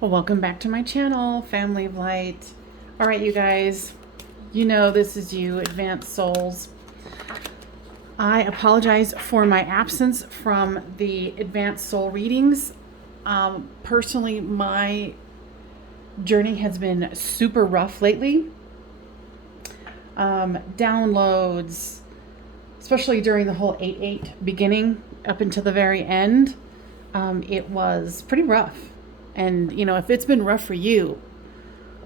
Well, welcome back to my channel, Family of Light. All right, you guys, you know this is you, advanced souls. I apologize for my absence from the advanced soul readings. Personally, my journey has been super rough lately. Downloads, especially during the whole 8-8 beginning up until the very end, it was pretty rough. And, you know, if it's been rough for you,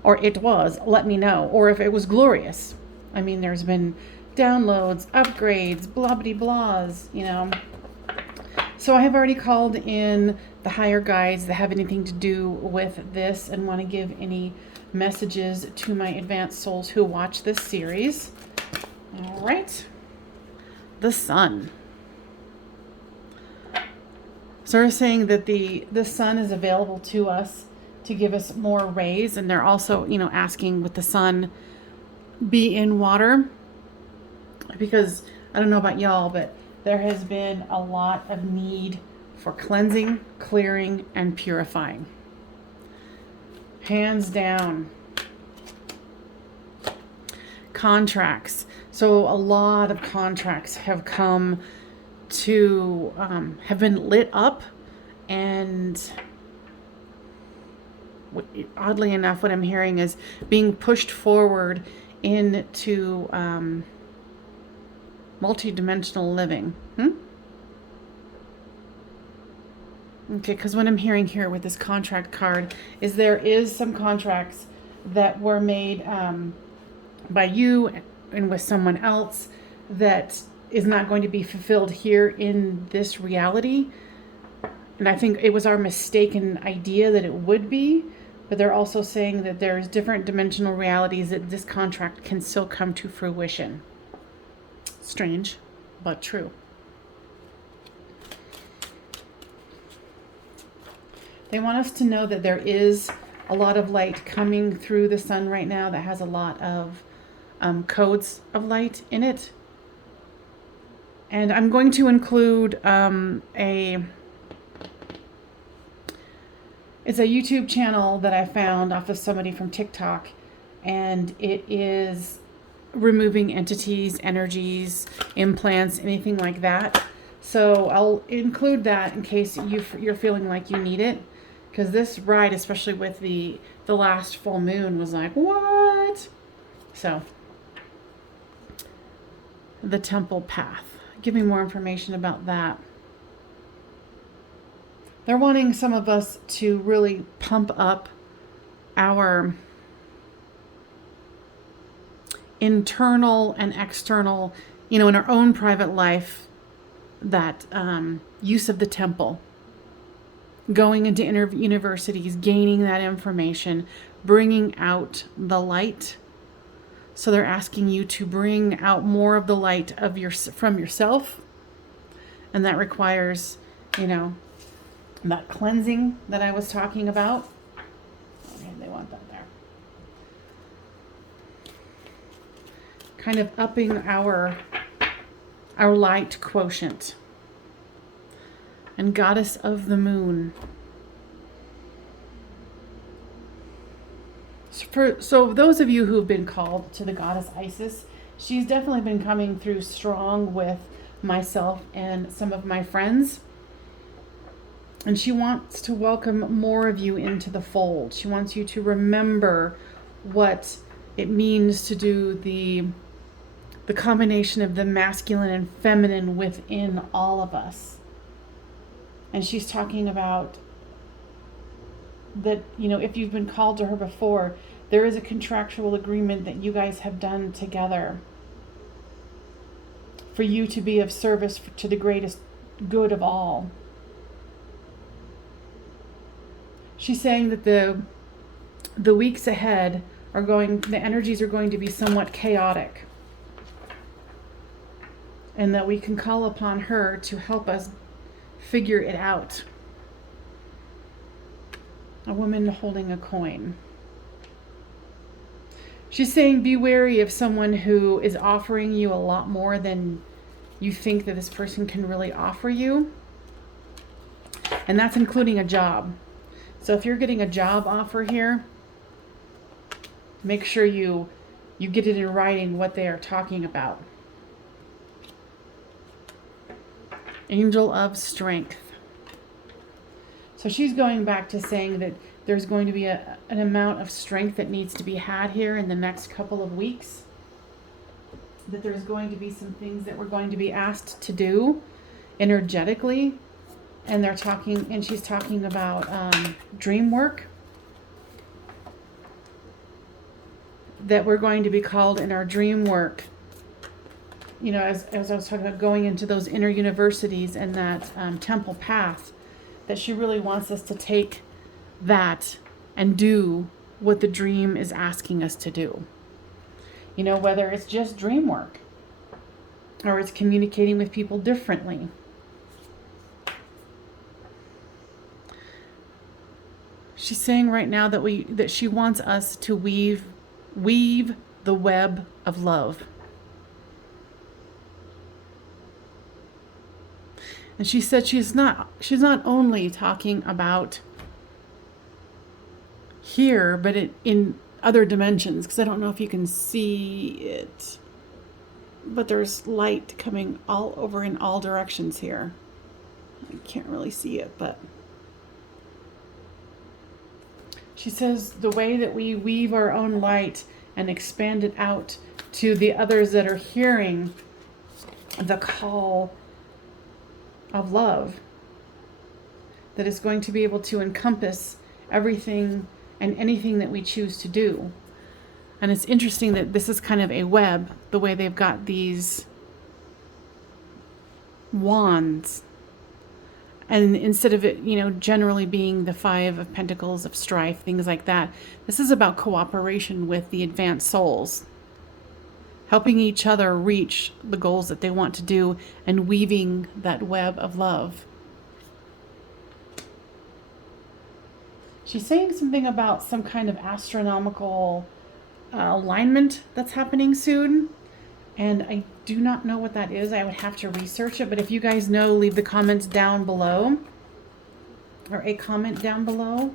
or it was, let me know. Or if it was glorious. I mean, there's been downloads, upgrades, blah, blah, blahs, you know. So I have already called in the higher guides that have anything to do with this and want to give any messages to my advanced souls who watch this series. All right. The sun. So they're saying that the sun is available to us to give us more rays, and they're also, you know, asking with the sun be in water, because I don't know about y'all, but there has been a lot of need for cleansing, clearing, and purifying. Hands down. Contracts. So a lot of contracts have come to have been lit up, and oddly enough, what I'm hearing is being pushed forward into multi-dimensional living. Okay, because what I'm hearing here with this contract card is there is some contracts that were made by you and with someone else that is not going to be fulfilled here in this reality. And I think it was our mistaken idea that it would be, but they're also saying that there's different dimensional realities that this contract can still come to fruition. Strange, but true. They want us to know that there is a lot of light coming through the sun right now that has a lot of codes of light in it. And I'm going to include it's a YouTube channel that I found off of somebody from TikTok, and it is removing entities, energies, implants, anything like that. So I'll include that in case you're feeling like you need it, because this ride, especially with the last full moon, was like, what? So the temple path. Give me more information about that. They're wanting some of us to really pump up our internal and external, you know, in our own private life, that use of the temple, going into universities, gaining that information, bringing out the light. So they're asking you to bring out more of the light of from yourself, and that requires, you know, that cleansing that I was talking about. Okay, they want that there. Kind of upping our light quotient. And goddess of the moon. So those of you who've been called to the goddess Isis, she's definitely been coming through strong with myself and some of my friends. And she wants to welcome more of you into the fold. She wants you to remember what it means to do the combination of the masculine and feminine within all of us. And she's talking about that, you know, if you've been called to her before, there is a contractual agreement that you guys have done together for you to be of service to the greatest good of all. She's saying that the weeks ahead the energies are going to be somewhat chaotic, and that we can call upon her to help us figure it out. A woman holding a coin. She's saying be wary of someone who is offering you a lot more than you think that this person can really offer you. And that's including a job. So if you're getting a job offer here, make sure you get it in writing what they are talking about. Angel of Strength. So she's going back to saying that there's going to be an amount of strength that needs to be had here in the next couple of weeks. That there's going to be some things that we're going to be asked to do energetically. And she's talking about dream work. That we're going to be called in our dream work. You know, as I was talking about going into those inner universities and that temple path, that she really wants us to take that and do what the dream is asking us to do. You know, whether it's just dream work or it's communicating with people differently. She's saying right now that she wants us to weave the web of love. And she said she's not only talking about here, but in other dimensions, because I don't know if you can see it, but there's light coming all over in all directions here. I can't really see it, but she says the way that we weave our own light and expand it out to the others that are hearing the call of love, that is going to be able to encompass everything and anything that we choose to do. And it's interesting that this is kind of a web, the way they've got these wands. And instead of it, you know, generally being the 5 of Pentacles of strife, things like that, this is about cooperation with the advanced souls. Helping each other reach the goals that they want to do and weaving that web of love. She's saying something about some kind of astronomical alignment that's happening soon. And I do not know what that is. I would have to research it. But if you guys know, leave the comments down below. Or a comment down below.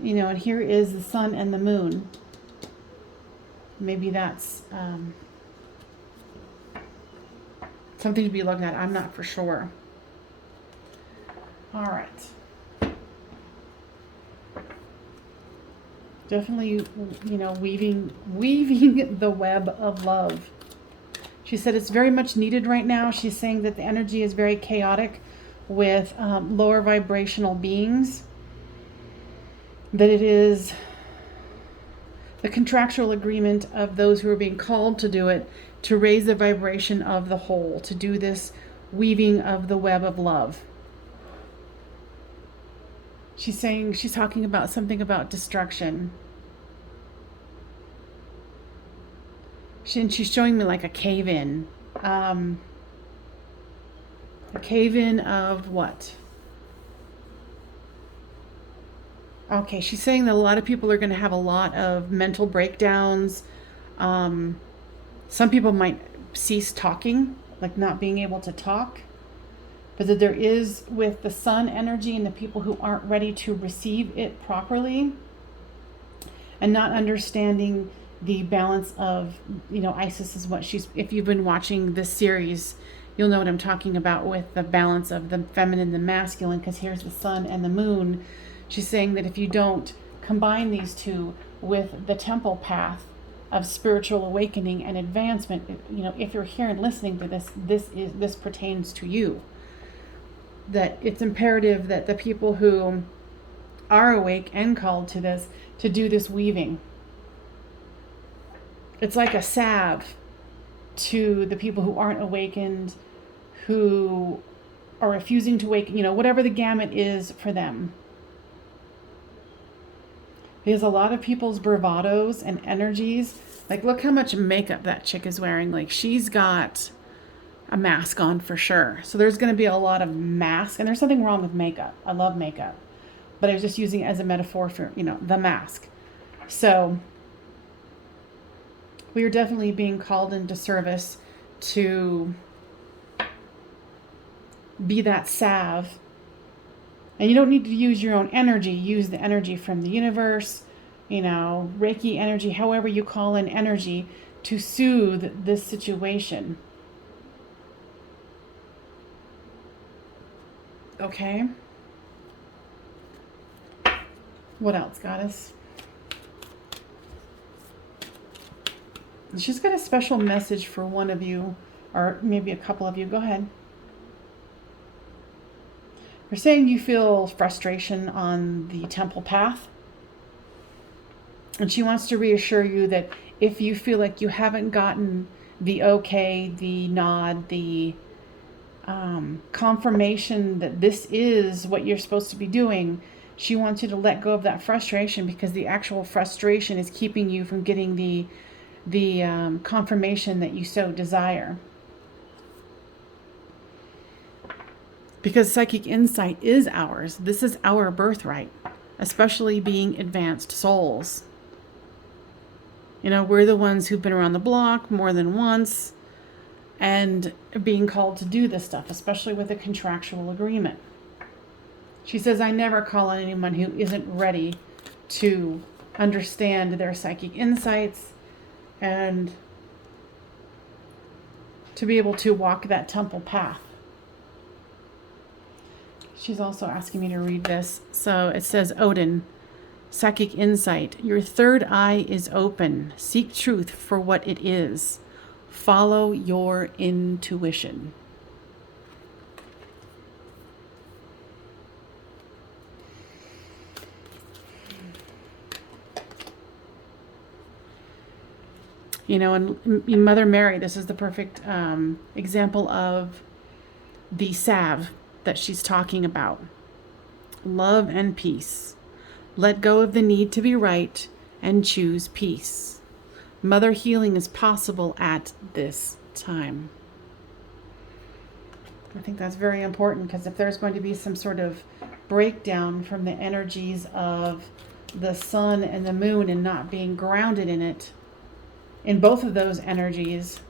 You know, and here is the sun and the moon. Maybe that's something to be looked at. I'm not for sure. All right. Definitely, you know, weaving the web of love. She said it's very much needed right now. She's saying that the energy is very chaotic with lower vibrational beings. That it is the contractual agreement of those who are being called to do it, to raise the vibration of the whole, to do this weaving of the web of love. She's talking about something about destruction. She's showing me like a cave-in. A cave-in of what? Okay, she's saying that a lot of people are going to have a lot of mental breakdowns. Some people might cease talking, like not being able to talk. But that there is, with the sun energy and the people who aren't ready to receive it properly and not understanding the balance of, you know, Isis is what she's, if you've been watching this series, you'll know what I'm talking about with the balance of the feminine and the masculine, because here's the sun and the moon. She's saying that if you don't combine these two with the temple path of spiritual awakening and advancement, you know, if you're here and listening to this, this pertains to you. That it's imperative that the people who are awake and called to this, to do this weaving. It's like a salve to the people who aren't awakened, who are refusing to awaken, you know, whatever the gamut is for them. Because a lot of people's bravados and energies, like look how much makeup that chick is wearing. Like she's got a mask on for sure. So there's going to be a lot of mask, and there's something wrong with makeup. I love makeup, but I was just using it as a metaphor for, you know, the mask. So we are definitely being called into service to be that salve. And you don't need to use your own energy. Use the energy from the universe, Reiki energy, however you call in energy, to soothe this situation. Okay? What else, Goddess? She's got a special message for one of you, or maybe a couple of you. Go ahead. You're saying you feel frustration on the temple path. And she wants to reassure you that if you feel like you haven't gotten the okay, the nod, the confirmation that this is what you're supposed to be doing, she wants you to let go of that frustration, because the actual frustration is keeping you from getting the confirmation that you so desire. Because psychic insight is ours. This is our birthright, especially being advanced souls. We're the ones who've been around the block more than once and being called to do this stuff, especially with a contractual agreement. She says, I never call on anyone who isn't ready to understand their psychic insights and to be able to walk that temple path. She's also asking me to read this. So it says, Odin, psychic insight. Your third eye is open. Seek truth for what it is. Follow your intuition. And Mother Mary, this is the perfect example of the salve that she's talking about. Love and peace. Let go of the need to be right and choose peace. Mother healing is possible at this time. I think that's very important, because if there's going to be some sort of breakdown from the energies of the sun and the moon and not being grounded in it, in both of those energies,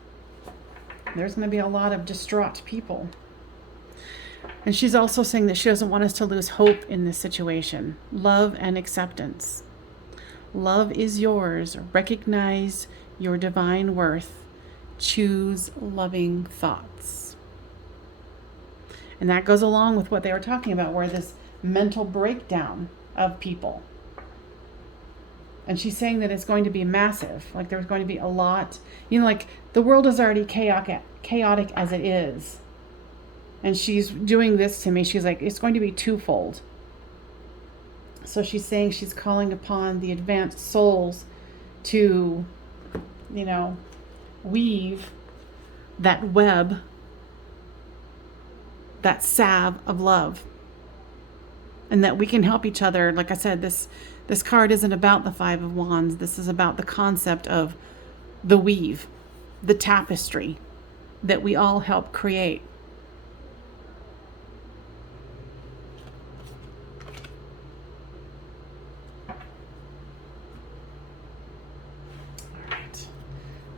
there's going to be a lot of distraught people. And she's also saying that she doesn't want us to lose hope in this situation. Love and acceptance. Love is yours. Recognize your divine worth. Choose loving thoughts. And that goes along with what they were talking about, where this mental breakdown of people. And she's saying that it's going to be massive. Like there's going to be a lot, like the world is already chaotic as it is. And she's doing this to me. She's like, it's going to be twofold. So she's saying she's calling upon the advanced souls to, weave that web, that salve of love. And that we can help each other. Like I said, this card isn't about the Five of Wands. This is about the concept of the weave, the tapestry that we all help create.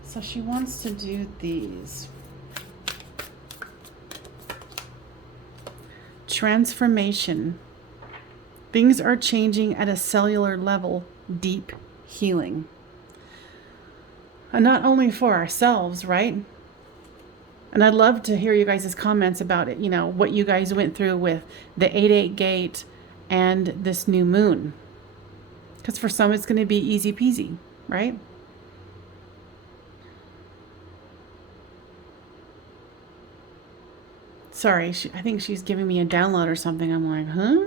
So she wants to do these. Transformation. Things are changing at a cellular level. Deep healing. And not only for ourselves, right? And I'd love to hear you guys' comments about it. What you guys went through with the 8/8 gate and this new moon. Because for some it's going to be easy peasy, right? Sorry, I think she's giving me a download or something. I'm like, huh?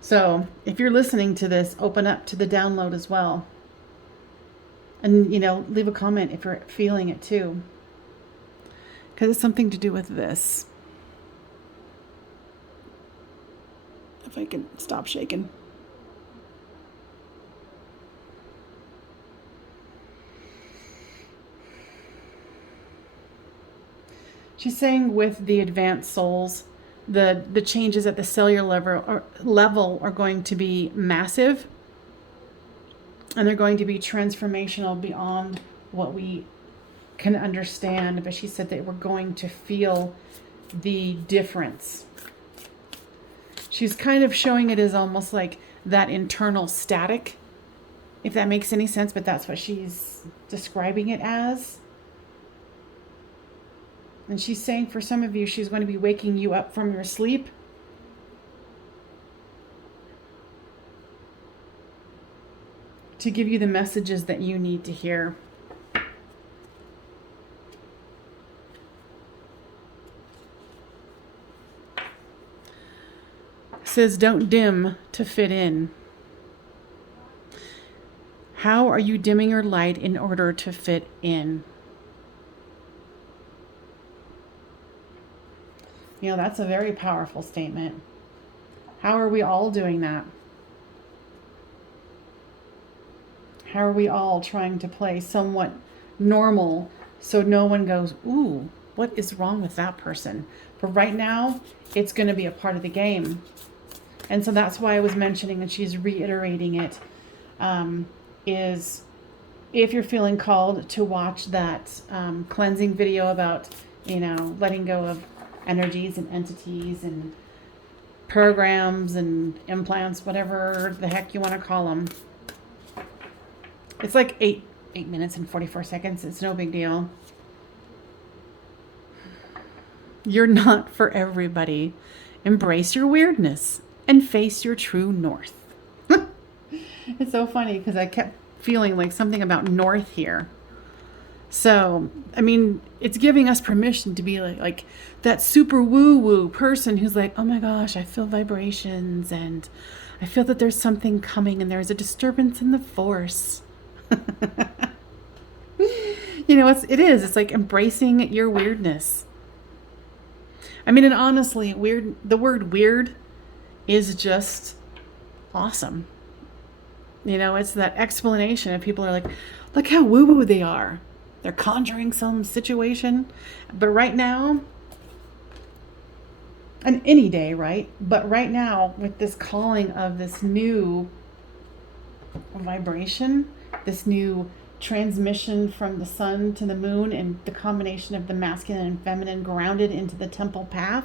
So if you're listening to this, open up to the download as well. And, leave a comment if you're feeling it too. Because it's something to do with this. If I can stop shaking. She's saying with the advanced souls, the changes at the cellular level are going to be massive. And they're going to be transformational beyond what we can understand. But she said that we're going to feel the difference. She's kind of showing it as almost like that internal static, if that makes any sense, but that's what she's describing it as. And she's saying for some of you, she's going to be waking you up from your sleep. To give you the messages that you need to hear. Says, don't dim to fit in. How are you dimming your light in order to fit in? You know, that's a very powerful statement. How are we all doing that? How are we all trying to play somewhat normal so no one goes, ooh, what is wrong with that person? But right now, it's going to be a part of the game. And so that's why I was mentioning, and she's reiterating it, is if you're feeling called to watch that cleansing video about, you know, letting go of energies and entities and programs and implants, whatever the heck you want to call them. It's like 8 minutes and 44 seconds. It's no big deal. You're not for everybody. Embrace your weirdness and face your true north. It's so funny because I kept feeling like something about north here. So, I mean, it's giving us permission to be like that super woo-woo person who's like, oh my gosh, I feel vibrations and I feel that there's something coming and there's a disturbance in the force. You know, it's like embracing your weirdness. I mean, and honestly, the word weird is just awesome. You know, it's that explanation of people are like, look how woo-woo they are. They're conjuring some situation. But right now, and any day, right? But right now, with this calling of this new vibration, this new transmission from the sun to the moon, and the combination of the masculine and feminine grounded into the temple path,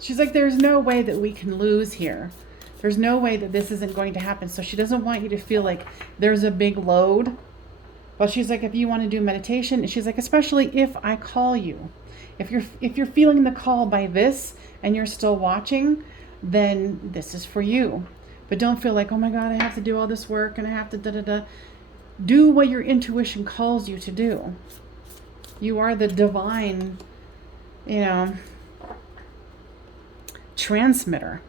she's like, there's no way that we can lose here. There's no way that this isn't going to happen. So she doesn't want you to feel like there's a big load. But she's like, if you want to do meditation, and she's like, especially if I call you. If you're feeling the call by this and you're still watching, then this is for you. But don't feel like, oh my God, I have to do all this work and I have to da-da-da. Do what your intuition calls you to do. You are the divine, you know, transmitter.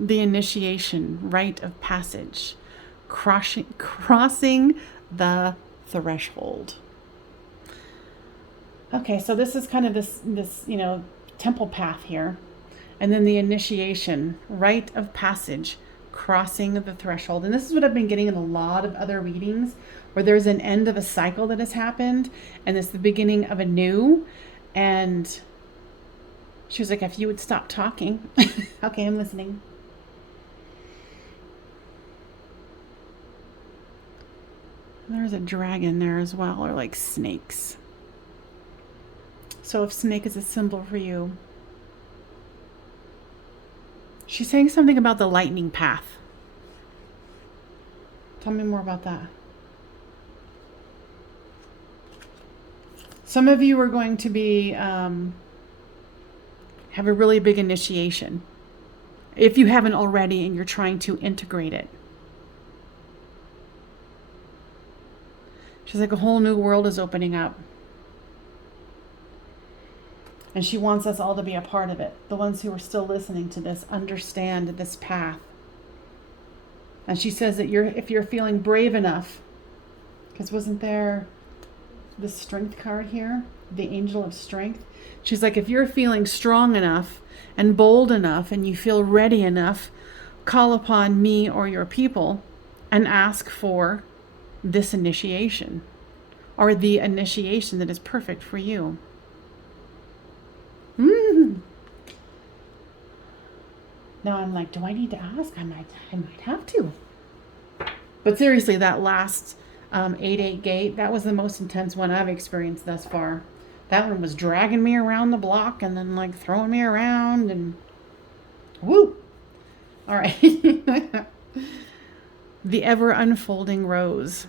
The initiation, rite of passage, crossing the threshold. Okay, so this is kind of this you know, temple path here. And then the initiation, rite of passage, crossing the threshold. And this is what I've been getting in a lot of other readings, where there's an end of a cycle that has happened and it's the beginning of a new. And she was like, if you would stop talking. Okay, I'm listening. There's a dragon there as well, or like snakes. So if snake is a symbol for you, she's saying something about the lightning path. Tell me more about that. Some of you are going to be have a really big initiation, if you haven't already and you're trying to integrate it. She's like, a whole new world is opening up. And she wants us all to be a part of it. The ones who are still listening to this understand this path. And she says that if you're feeling brave enough, because wasn't there the strength card here? The angel of strength. She's like, if you're feeling strong enough and bold enough and you feel ready enough, call upon me or your people and ask for this initiation, or the initiation that is perfect for you. Now I'm like, do I need to ask? I might have to. But seriously, that last 8-8 gate. That was the most intense one I've experienced thus far. That one was dragging me around the block and then like throwing me around and woo. All right. The ever unfolding rose.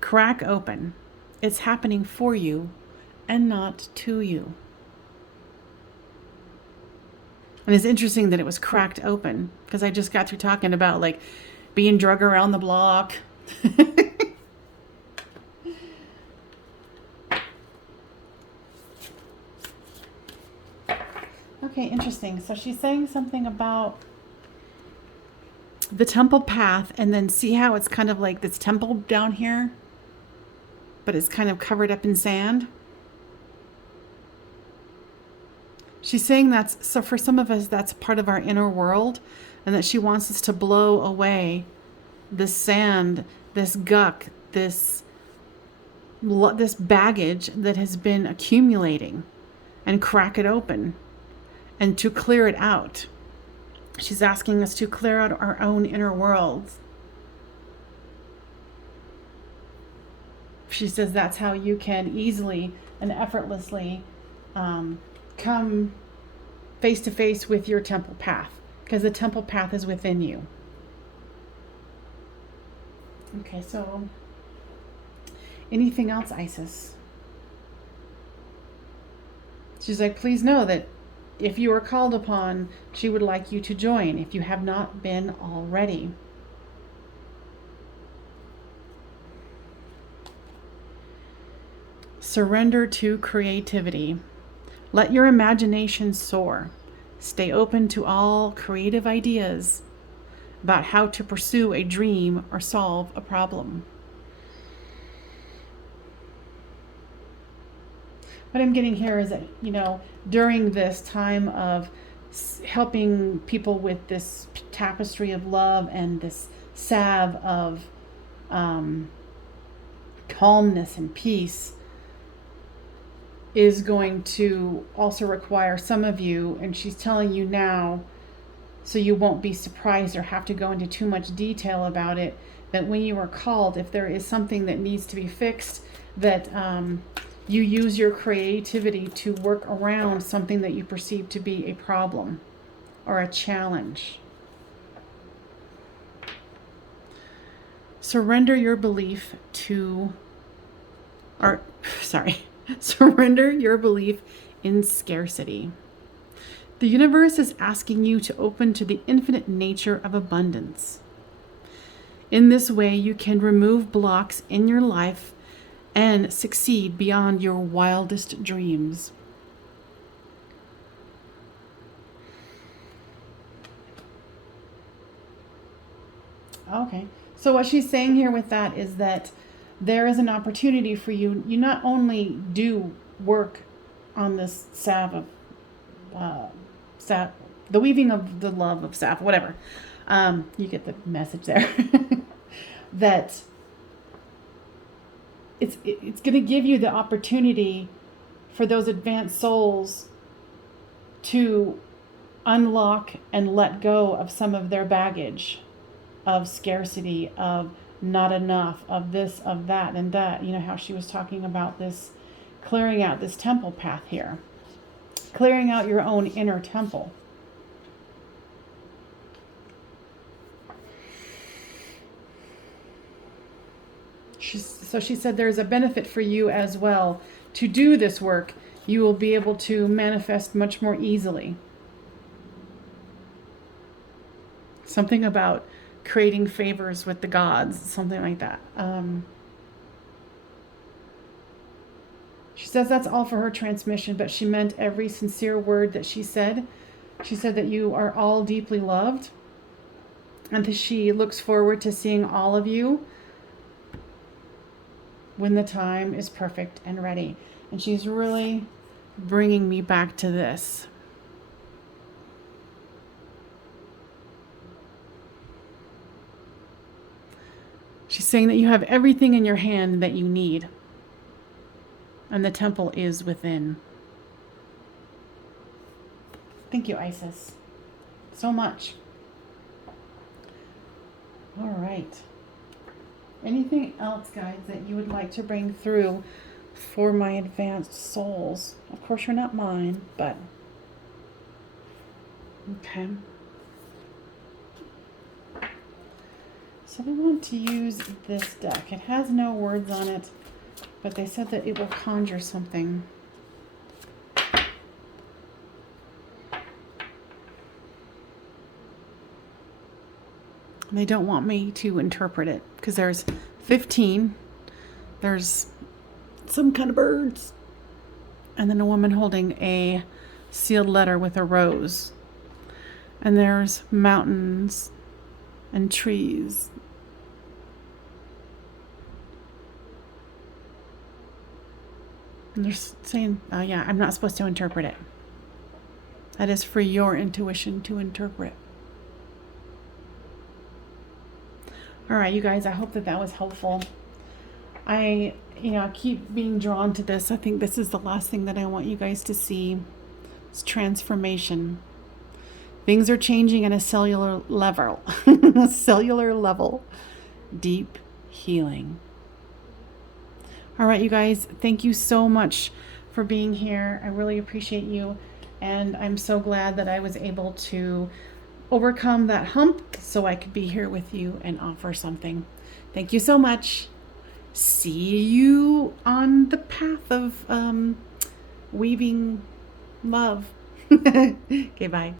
Crack open. It's happening for you and not to you. And it's interesting that it was cracked open because I just got through talking about like being drug around the block. Okay, interesting. So she's saying something about the temple path, and then see how it's kind of like this temple down here, but it's kind of covered up in sand. She's saying that's, so for some of us, that's part of our inner world, and that she wants us to blow away this sand, this guck, this baggage that has been accumulating, and crack it open and to clear it out. She's asking us to clear out our own inner worlds. She says that's how you can easily and effortlessly come face to face with your temple path, because the temple path is within you. Okay, so anything else, Isis? She's like, please know that if you are called upon, she would like you to join if you have not been already. Surrender to creativity. Let your imagination soar. Stay open to all creative ideas about how to pursue a dream or solve a problem. What I'm getting here is that, during this time of helping people with this tapestry of love and this salve of calmness and peace, is going to also require some of you, and she's telling you now so you won't be surprised or have to go into too much detail about it, that when you are called, if there is something that needs to be fixed, that you use your creativity to work around something that you perceive to be a problem or a challenge. Surrender your belief surrender your belief in scarcity. The universe is asking you to open to the infinite nature of abundance. In this way, you can remove blocks in your life and succeed beyond your wildest dreams. Okay, so what she's saying here with that is that there is an opportunity for you. You not only do work on this salve of the weaving of the love of salve, whatever. You get the message there. That it's going to give you the opportunity for those advanced souls to unlock and let go of some of their baggage of scarcity, of not enough, of this, of that, and that. You know how she was talking about this, clearing out this temple path here, clearing out your own inner temple. So she said there's a benefit for you as well to do this work. You will be able to manifest much more easily. Something about creating favors with the gods, something like that. She says that's all for her transmission, but she meant every sincere word that she said. She said that you are all deeply loved, and that she looks forward to seeing all of you when the time is perfect and ready. And she's really bringing me back to this. She's saying that you have everything in your hand that you need, and the temple is within. Thank you, Isis, so much. All right. Anything else, guys, that you would like to bring through for my advanced souls? Of course, you're not mine, but okay. So I want to use this deck. It has no words on it, but they said that it will conjure something. They don't want me to interpret it because there's 15. There's some kind of birds. And then a woman holding a sealed letter with a rose. And there's mountains and trees. And they're saying, yeah, I'm not supposed to interpret it. That is for your intuition to interpret. All right, you guys, I hope that that was helpful. I keep being drawn to this. I think this is the last thing that I want you guys to see. It's transformation. Things are changing at a cellular level. A cellular level. Deep healing. All right, you guys, thank you so much for being here. I really appreciate you. And I'm so glad that I was able to overcome that hump so I could be here with you and offer something. Thank you so much. See you on the path of weaving love. Okay, bye.